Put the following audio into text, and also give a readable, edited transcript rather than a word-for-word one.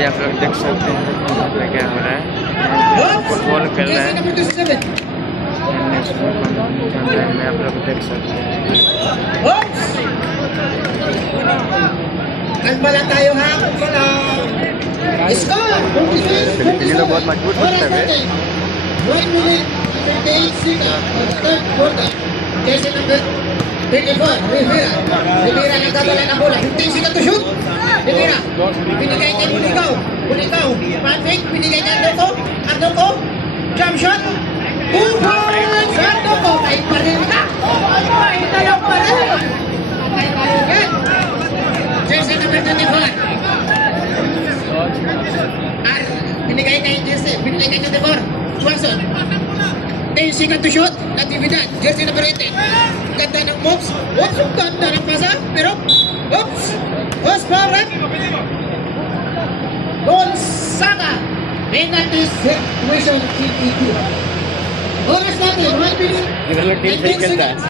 अभी आप लोग देख सकते हैं यहाँ पे क्या हो रहा है, फुटबॉल खेल रहा है नेशनल कैंपेन में, आप लोग देख सकते हैं। Kalma lang tayo ha, wala. Score! Pilipino बहुत मजबूत मतलब है। 1 minute, 38 seconds, third quarter. Jersey number 24, Rivera. Rivera nagdadala ng bola, 15 seconds to shoot. Rivera, binigay kay Buligaw. Buligaw, Patrick, binigay kay Ardoco. Ardoco, jump shot. 2 points! Ardoco, kahit pa rin ka. Kahit tayo pa rin. Kahit tayo yan. Jersey number 24. Binigay kay Jersey, binigay kay 24. Swanson. 10 seconds to shoot. Natividad. Jersey number 18. Ganda ng moves. Oops, ganda ng pasa. Pero, oops. Oops, parang. Gonzaga. Penalty situation in EQ. Oras natin, 1 minute. 19 seconds.